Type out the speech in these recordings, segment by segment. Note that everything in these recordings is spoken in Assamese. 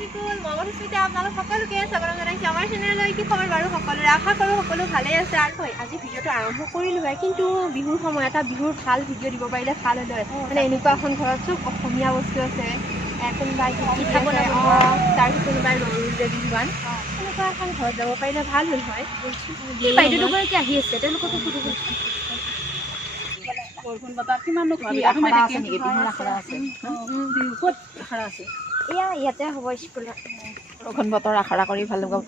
বিকুল মমস্মিতা আপোনালোক সকলোকে স্বাগতম জনাইছোঁ আমাৰ চেনেললৈ। কি খবৰ বাৰু সকলোৰে? আশা কৰোঁ সকলো ভালেই আছে। আৰু হয় আজি ভিডিঅ'টো আৰম্ভ কৰিলোঁ হয়, কিন্তু বিহুৰ সময় এটা বিহুৰ ভাল ভিডিঅ' দিব পাৰিলে ভাল হ'ল হয়। মানে এনেকুৱা এখন ঘৰত চব অসমীয়া বস্তু আছে, কোনোবাই পিঠা বনাব, তাৰপিছত কোনোবাই ৰ'ল যে বিহুৱান, এনেকুৱা এখন ঘৰত যাব পাৰিলে ভাল হ'ল হয়। বাইদেউ দুগৰাকী আহি আছে, তেওঁলোককো সুধিব। বৰষুণ বতৰ কিমাননো ঘূৰি আখৰা আছে নেকি? বিহুৰ আখৰা আছে। ক'ত আখৰা আছে? ইয়াতে হ'ব স্কুলত। বৰষুণ বতৰ আখৰা কৰি ভাল লগা।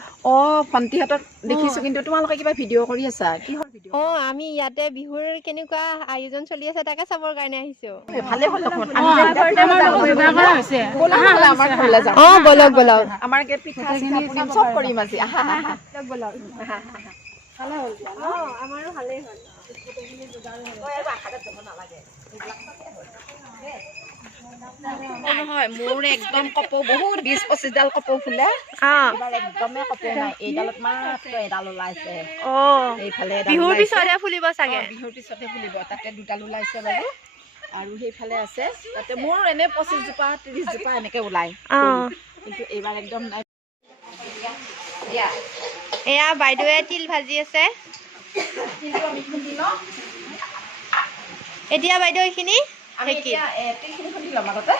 ভণ্টিহঁতক দেখিছোঁ, কিন্তু তোমালোকে কিবা ভিডিঅ' কৰি আছা? কিহৰ ভিডিঅ'? আমি ইয়াতে বিহুৰ কেনেকুৱা আয়োজন চলি আছে তাকে চাবৰ কাৰণে আহিছোঁ। ভালে হ'ল দেখোন। বলক বলক। আমাৰ গেট পিঠা চিঠা পুৰিম, চব কৰিম আজি। বলক। ভালে হ'ল দিয়া ন? আমাৰো ভালেই হ'ল। নহয়, মোৰ একদম কপৌ বহুত 20-25ডাল কপৌ ফুলে। এইবাৰ একদমেই কপৌ নাই, এইডালত মাত্ৰ এডাল ওলাইছে। এইফালে বিহুৰ পিছতহে ফুলিব চাগে। বিহুৰ পিছতে ফুলিব। তাতে দুডাল ওলাইছে বাৰু, আৰু সেইফালে আছে। তাতে মোৰ এনে 25জোপা 30জোপা এনেকে ওলাই, কিন্তু এইবাৰ একদম নাই। এয়া বাইদেৱে তিল ভাজি আছে। এতিয়া বাইদেউ এইখিনি তিলখিনি খুন্দি ল'ম। আগতে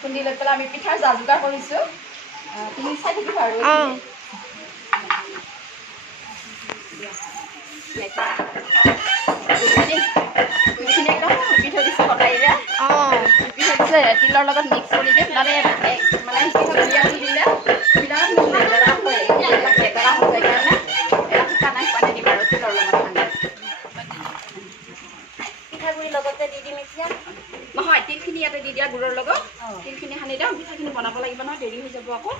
খুন্দি লৈ পেলাই আমি পিঠাৰ যা যোগাৰ কৰিছোঁ, তুমি চাই থাকিবা আৰু। এইখিনি একদম ৰুকি থৈ দিছোঁ কটাৰীৰে। ৰুকি থৈ দিছে, তিলৰ লগত মিক্স কৰি দিম। মানে জলকীয়াটো দিলে বিলাহী লেতেৰা হয়, এইবিলাক লেতেৰা হৈ যায় কাৰণে এটা শুকান পানী দিম আৰু তিলৰ লগত সানি। পিঠাগুড়িৰ লগতে দি দিম এতিয়া। নহয়, তিলখিনি ইয়াতে দি দিয়া গুড়ৰ লগত। তিলখিনি সানি দিওঁ, পিঠাখিনি বনাব লাগিব নহয়, দেৰি হৈ যাব আকৌ।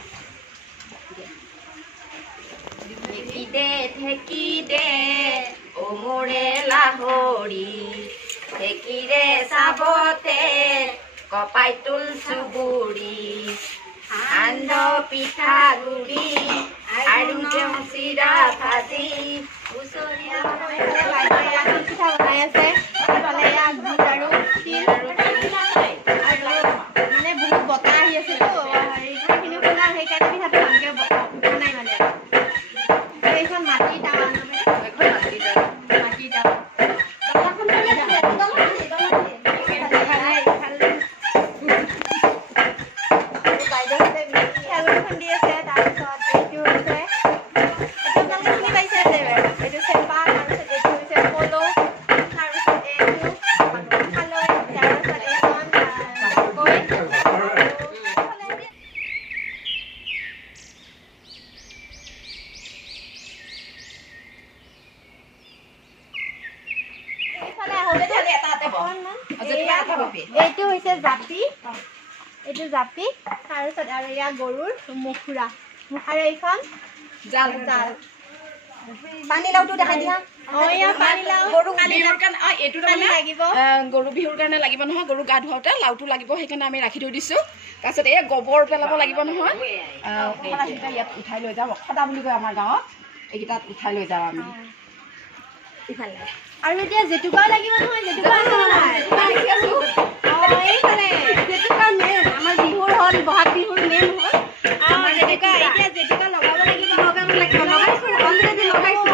ঢেঁকী দে অ মোৰে লাহৰি, ঢেঁকীৰে চাবতে কপাই তুল চুবুৰি, সান্দ পিঠাগুড়ি আৰু তেওঁ চিৰা ভাজি। পিঠা বনাই আছে। মানে বহুত বতাহ আহি আছেতো, সেইখিনি শুনা সেইকাৰণে পিঠাটো ভালকে বনাই মানে। এইখন মাটিৰ টাৱা খুন্দি আছে। তাৰপিছত এইটো হৈছে শুনি পাইছে এইটো চেপা, তাৰপিছত এইটো হৈছে পলৌ, তাৰপিছত এইটো খালৈ, তাৰপিছত এইখন এইটো হৈছে জাপি, এইটো জাপি, তাৰপিছত আৰু এয়া গৰুৰ মুখুৰা, আৰু এইখন জাল। পানীলাওটো দেখাই দিয়া। গৰু বিহুৰ কাৰণে লাগিব নহয়, গৰু গা ধুৱাওঁতে লাওটো লাগিব, সেইকাৰণে আমি ৰাখি থৈ দিছোঁ। তাৰপিছত এই গোবৰ পেলাব লাগিব নহয়, সদাকেইটা ইয়াত উঠাই লৈ যাওঁ। সদা বুলি কয় আমাৰ গাঁৱত, এইকেইটাত উঠাই লৈ যাওঁ আমি। আৰু এতিয়া জেতুকাও লাগিব নহয়, জেতুকা এইফালে জেতুকা মেইন আমাৰ বিহুৰ হ'ল, বহাগ বিহুৰ মেইন হ'ল আমাৰ জেতুকা। এতিয়া জেতুকা লগাব লাগিব, লগাইছোঁ অলৰেডি লগাইছোঁ।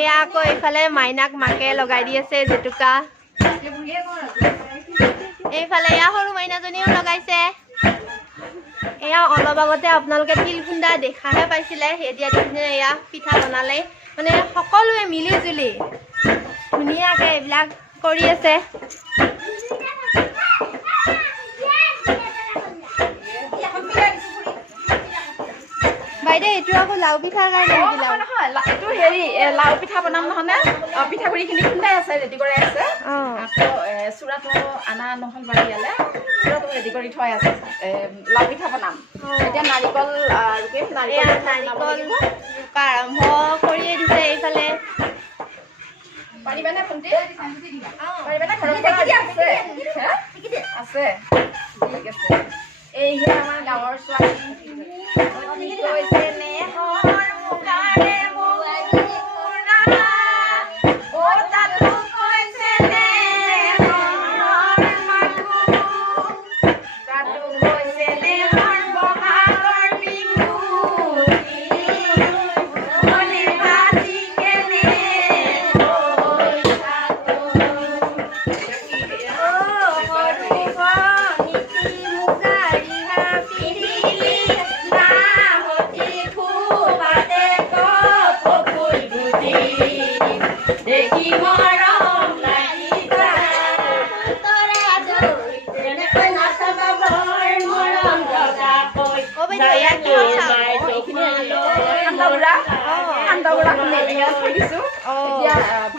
এয়া আকৌ এইফালে মাইনাক মাকে লগাই দি আছে জেতুকা। এইফালে এয়া সৰু মাইনাজনীও লগাইছে। এয়া অলপ আগতে আপোনালোকে তিল খুন্দা দেখাহে পাইছিলে, এতিয়া এয়া পিঠা বনালে, মানে সকলোৱে মিলি জুলি ধুনীয়াকে এইবিলাক কৰি আছে। বাইদেউ এইটো আকৌ লাও পিঠাৰ কাৰণে নহয়, এইটো হেৰি লাও পিঠা বনাম নহয়, পিঠাগুড়িখিনি খুন্দাই আছে, ৰেডি কৰাই আছে। আকৌ চুৰাটো আনা নহ'ল বাৰু ইয়ালৈ, চুৰাটো ৰেডি কৰি থোৱাই আছে। লাও পিঠা বনাম এতিয়া। নাৰিকল ৰুকা আৰম্ভ কৰিয়ে দিছে। এইফালে পাৰিবানে ভণ্টি? পাৰিবানে? আছে, ঠিক আছে। এইহে আমাৰ গাঁৱৰ ছোৱালী অতি কৈছে নেহৰ মুখাৰে মুনা অ তাতো কৈছে নেহৰ মাকো তাতো কৈছে নেহৰ বহাগৰ বিহুতি মনে বাজি কেনে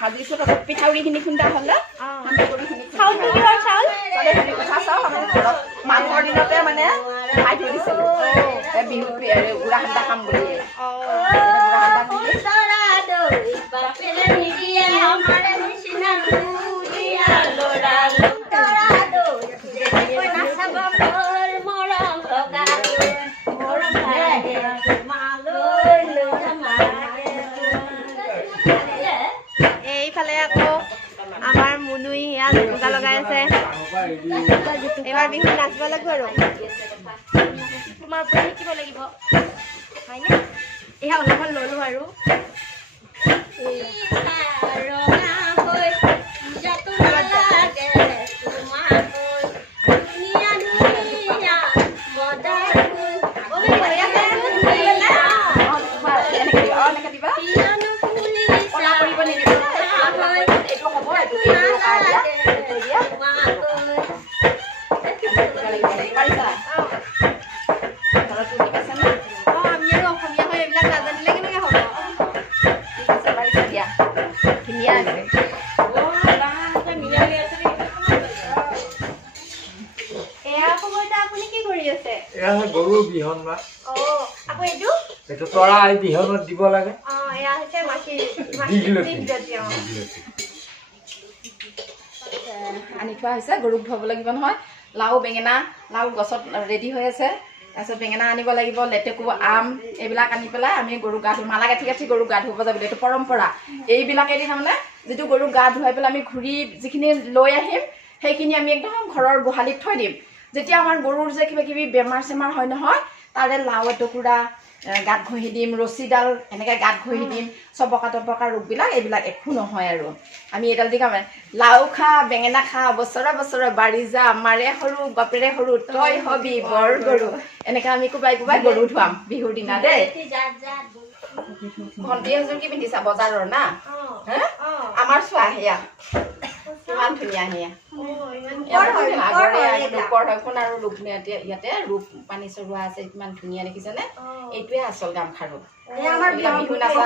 ভাজিছো লগত পিঠাগুড়িখিনি খুন্দা হ'লে ঘৰত মানুহৰ দিনতে মানে খাই থৈ দিছিলোঁ বিহুত গুড়া সান্দা খাম বুলি এইফালে আকৌ আমাৰ মুনুই সেয়া জুপুকা লগাই আছে এইবাৰ বিহু নাচিব লাগিব আৰু তোমাৰ পৰা শিকিব লাগিব হয়নে এয়া অলপমান ল'লো আৰু গৰু বিহন বা আকৌ এইটো এইটো তৰা এই বিহনত দিব লাগে এয়া হৈছে মাখি আনি থোৱা হৈছে গৰুক ধুৱাব লাগিব নহয় লাও বেঙেনা লাও গছত ৰেডি হৈ আছে তাৰপিছত বেঙেনা আনিব লাগিব লেটেকু আম এইবিলাক আনি পেলাই আমি গৰুক গা ধুওঁ মালা গাঁঠি গাঁঠি গৰুক গা ধুব যাব এইটো পৰম্পৰা এইবিলাকেদি তাৰমানে যিটো গৰুক গা ধুৱাই পেলাই আমি ঘূৰি যিখিনি লৈ আহিম সেইখিনি আমি একদম ঘৰৰ গোহালিত থৈ দিম যেতিয়া আমাৰ গৰুৰ যে কিবা কিবি বেমাৰ চেমাৰ হয় নহয় তাৰে লাও এটুকুৰা গাত ঘঁহি দিম ৰছীডাল এনেকৈ গাত ঘঁহি দিম চবকা তবকা ৰোগবিলাক এইবিলাক একো নহয় আৰু আমি এইডাল দি কাম লাও খা বেঙেনা খা বছৰে বছৰে বাঢ়ি যা মাৰে সৰু বাপেৰে সৰু তই হবি বৰ গৰু এনেকৈ আমি কোবাই কোবাই গৰু ধুৱাম বিহুৰ দিনা দেই ভণ্টি এযোৰ কি পিন্ধিছা বজাৰৰ না আমাৰ চোৱা সেয়া কিমান ধুনীয়া সেয়া ৰূপৰ হয় আৰু ৰূপ ইয়াতে ৰূপ পানী চৰোৱা আছে কিমান ধুনীয়া দেখিছেনে এইটোৱে আচল গামখাৰু বিহু নাচা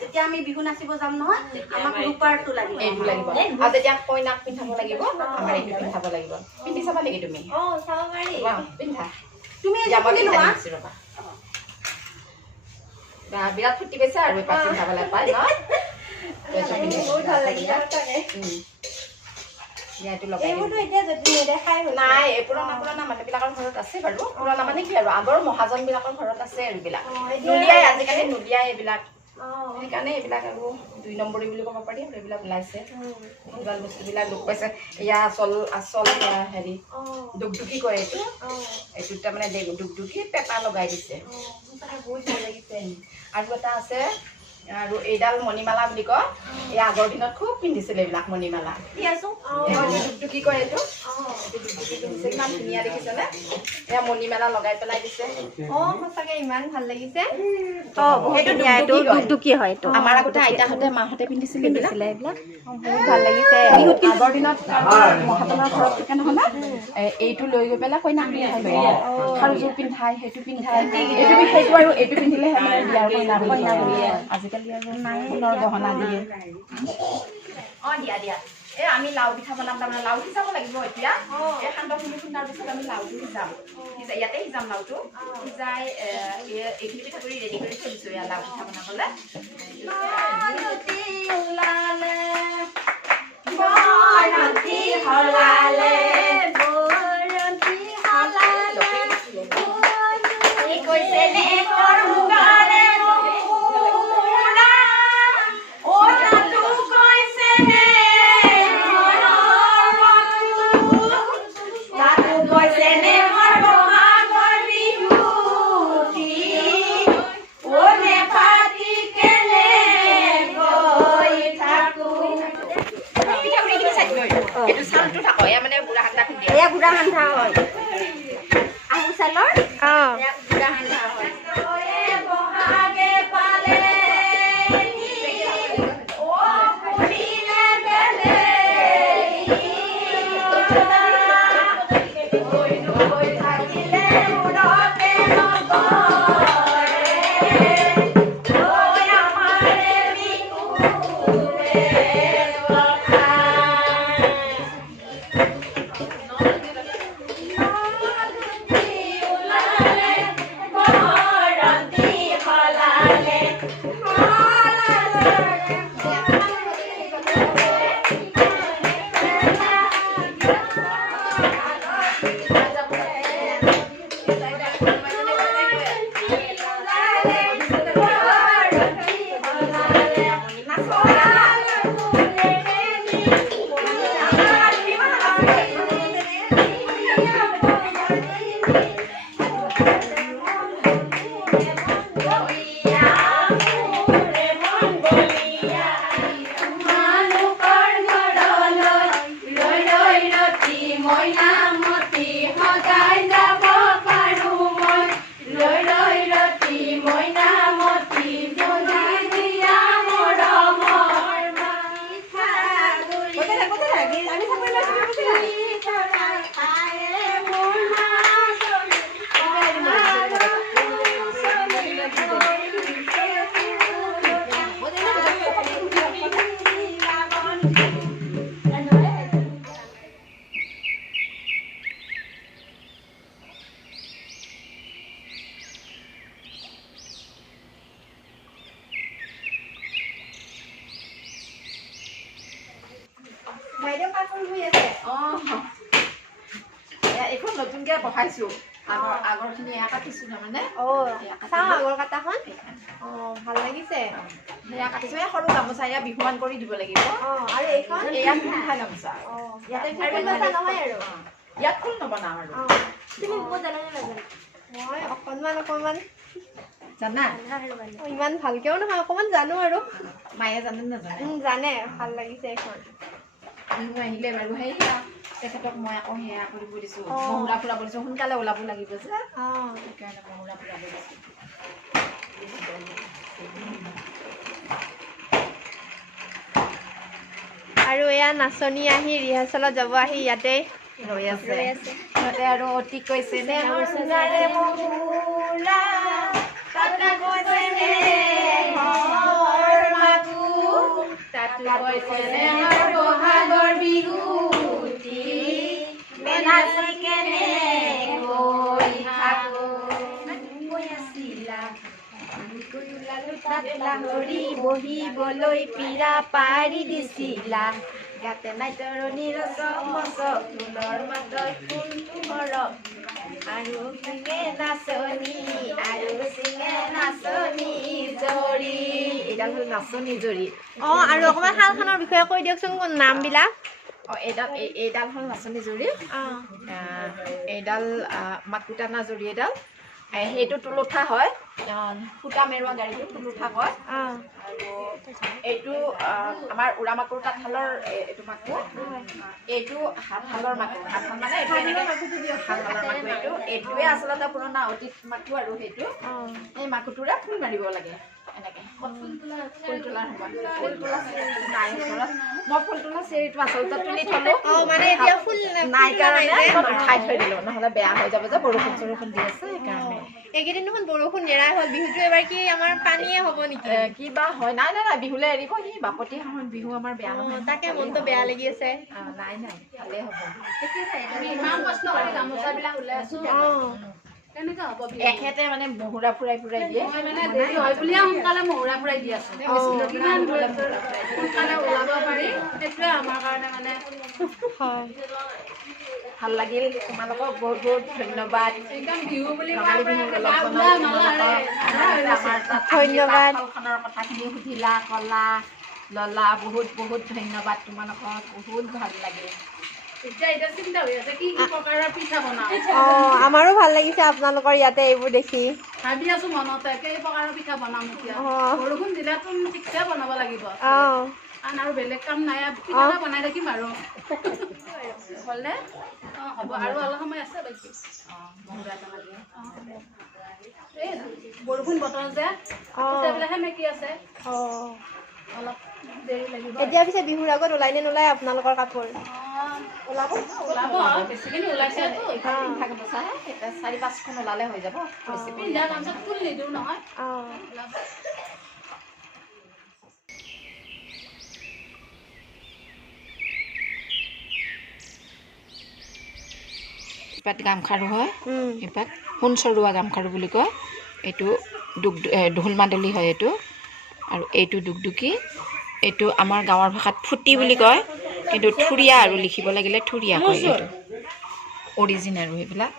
যেতিয়া আমি বিহু নাচিব যাম নহয় আমাক ৰূপাৰটো লাগিব এইটো লাগিব আৰু যেতিয়া কইনাক পিন্ধাব লাগিব আমাৰ এইটো পিন্ধাব লাগিব পিন্ধি চাবা নেকি তুমি পিন্ধা তুমি ৰবা বিৰাট ফুটি পাইছে আৰু পিন্ধাবলৈ পাই ন নাই পুৰণা পুৰণা মানুহবিলাকৰ ঘৰত আছে বাৰু পুৰণা মানে কি আৰু আগৰ মহাজনবিলাকৰ ঘৰত আছে এইবিলাক নুলিয়াই আজিকালি নুলিয়াই এইবিলাক সেইকাৰণে এইবিলাক আৰু 2 নম্বৰী বুলি ক'ব পাৰি আৰু এইবিলাক ওলাইছে এইবিলাক বস্তুবিলাক লোক পাইছে এয়া আচল হেৰি দুগদুগী কয় এইটো এইটোত তাৰমানে দুগদুগী পেপা লগাই দিছে আৰু এটা আছে আৰু এইডাল মণিমালা বুলি কয় এই আগৰ দিনত খুব পিন্ধিছিলে এইবিলাক মণিমালা দুগদুগী কয় এইটো ইমান ধুনীয়া দেখিছেনে এয়া মণিমালা লগাই পেলাই দিছে সঁচাকে ইমান ভাল লাগিছে আমাৰ আগতে আইতাহঁতে মাহঁতে পিন্ধিছিলে এইবিলাক বহুত ভাল লাগিছে বিহুত আগৰ দিনত মহাজনৰ ঘৰত থাকে নহয় না এইটো লৈ গৈ পেলাই কইনাক পিন্ধাই লৈ খাৰুযোৰ পিন্ধাই সেইটো পিন্ধাই সেইটো আৰু এইটো পিন্ধিলেহে মানে বিয়াৰ কইনা দিয়ে আজিকালি আৰু সোণৰ গহনা দিয়ে দিয়া দিয়া এই আমি লাও পিঠা বনাম তাৰমানে লাও সিজাব লাগিব এতিয়া এই সান্দহখিনি খুন্দাৰ পিছত আমি লাওটো সিজাম ইয়াতে সিজাম লাওটো সিজাই এইখিনি পিঠাগুড়ি ৰেডি কৰি থৈ দিছোঁ ইয়াৰ লাও পিঠা বনাবলৈ বৰন্তি সলালে বৰন্তি সলালে বৰন্তি কৈছে নে কৰ মুগাৰে মুৰা ও তাতু কৈছে নে ঘৰৰ মাতু তাতু কৈছে নে মোৰ বহাগৰ বিহুতি ও নে পাতি কেলে গৈ থাকো এইটো চাউলটো থাকো এয়া মানে বুঢ়া হান্দা খুন্দি এয়া বুঢ়া সান্ধা হয় আহু চাউলৰ অঁ এয়া বুঢ়া সান্ধা হয় বহাগে পালে ও পুৰিলে বেলে গৈ থাকিলে মূৰতে নপৰে ঐ আমাৰে বিহুৰে কথা বাইদেউ কাপোৰ ধুই আছে এইখন নতুনকে বহাইছো আগৰখিনি এয়া কাটিছো তাৰমানে অঁ চাওঁ আগৰ কাটাখন অঁ ভাল লাগিছে সেয়া কাটিছো এই সৰু গামোচা এয়া বিহুৱান কৰি দিব লাগিব অঁ আৰু এইখন এয়া পিঠা গামোচা অঁ ইয়াতে ফুল বচা নহয় আৰু ইয়াত ফুল নবনাও আৰু অঁ তুমি বব জানানে নাজানা মই অকণমান জানা অঁ, ইমান ভালকেও নহয় অকণমান জানো আৰু মায়ে জানে নাজানে জানে ভাল লাগিছে এইখন বিহু আহিলে বাৰু সেয়া তেখেতক মই আকৌ সেয়া কৰিব দিছো অ। মহুৰা ফুৰাব দিছো সোনকালে ওলাব লাগিব যে অঁ সেইকাৰণে মহুৰা ফুৰাব দিছো আৰু এয়া নাচনী আহি ৰিহাৰ্চেলত যাব আহি ইয়াতে ৰৈ আছে ৰৈ আছে। সিহঁতে আৰু অতি কৈছে নে মহুৰাৰে মহুৰা তাতে কৈছে নে ঘৰ মাকো তাতে কৈছে নে আমাৰ বহাগৰ বিহুটি নাচি কেনে গৈ থাকো লাহৰি বহিবলৈ পীৰা পাৰি দিছিলা গাতে নাই তৰণিৰ চমচ ফুলৰ মাতত ফুলটো মৰম আৰু চিঙে নাচনী জৰি এইডাল হ'ল নাচনী জৰি অঁ আৰু অকণমান শালখনৰ বিষয়ে কৈ দিয়কচোন নামবিলাক এইডাল হ'ল নাচনী জৰি অঁ এইডাল মাকুটানা জৰি এডাল সেইটো তুলুঠা হয় সূতা মেৰুৱা গাড়ীটো তুলুঠা হয় অঁ আৰু এইটো আমাৰ উৰা মাকুৰ তাঁতশালৰ এইটো মাকু এইটো হাতশালৰ মাকু হাতশাল মানে এইটো এনেকৈ হাতশালৰ মাকু এইটোৱে আচলতে পুৰণা অতীত মাকু আৰু সেইটো অঁ এই মাকুটোৰে ফুল মাৰিব লাগে এনেকৈ ফুল তোলাৰ সময় ফুল তোলা চেৰিটো নাই ওচৰত মই ফুল তোলা চেৰিটো আচলতে তুলি থলোঁ অঁ মানে এতিয়া ফুল নাই কাৰণে মই উঠাই থৈ দিলোঁ নহ'লে বেয়া হৈ যাব যে বৰষুণ চৰষুণ দি আছে সেইকাৰণে এইকেইদিন দেখোন বৰষুণ নেৰাই হ'ল বিহুটো এবাৰ কি আমাৰ পানীয়ে হ'ব নেকি কিবা হয় নাই বিহুলৈ এৰিব সি বাপতি সময়ত বিহু আমাৰ বেয়া অঁ নহয় তাকে মনটো বেয়া লাগি আছে নাই ভালেই হ'ব ইমান কষ্ট কৰি গামোচাবিলাক ওলাই আছো অঁ কেনেকুৱা হ'ব এখেতে মানে মহুৰা ফুৰাই ফুৰাই দিয়ে মই মানে দেৰি হয় বুলিয়ে সোনকালে মহুৰা ফুৰাই দি আছোঁ কিমান সোনকালে ওলাব পাৰি সেইটোৱে আমাৰ কাৰণে মানে হয় ভাল লাগিল তোমালোকক বহুত বহুত ধন্যবাদ একদম বিহু বুলি ৰঙালী বিহুৰ অলপ আমাৰ তাত ধন্যবাদ। তাঁতশালখনৰ কথাখিনি সুধিলা ক'লা ললা বহুত বহুত ধন্যবাদ তোমালোকক বহুত ভাল লাগে এতিয়া চিন্তা হৈ আছে কি কি প্ৰকাৰৰ পিঠা বনাওঁ আমাৰো ভাল লাগিছে আপোনালোকৰ ইয়াতে এইবোৰ দেখি ভাবি আছোঁ মনতে কেই প্ৰকাৰৰ পিঠা বনাম এতিয়া বৰষুণ দিলেতো ঠিকছে বনাব লাগিব কাৰণ আৰু বেলেগ কাম নাই পিঠা এটা বনাই থাকিম আৰু হ'লে হ'ব আৰু অলপ সময় আছে বাকী এই বৰষুণ বতৰ যে বোলে সেমেকি আছে অলপ দেৰি লাগিব এতিয়া পিছে বিহুৰ আগত ওলাই নে নোলাই আপোনালোকৰ কাপোৰ ওলাব ওলাব বেছিখিনি ওলাইছেতো পিঠা বচাহে 4-5খন ওলালে হৈ যাব বেছি পিন্ধা তাৰপিছত ফুল নিদিওঁ নহয় এপাত গামখাৰু হয় এপাত সোণ চৰোৱা গামখাৰু বুলি কয় এইটো ঢোল মাদলি হয় এইটো আৰু এইটো দুগদুগী এইটো আমাৰ গাঁৱৰ ভাষাত ফুটি বুলি কয় কিন্তু থুৰীয়া আৰু লিখিব লাগিলে থুৰীয়া কয় এইটো অৰিজিন আৰু সেইবিলাক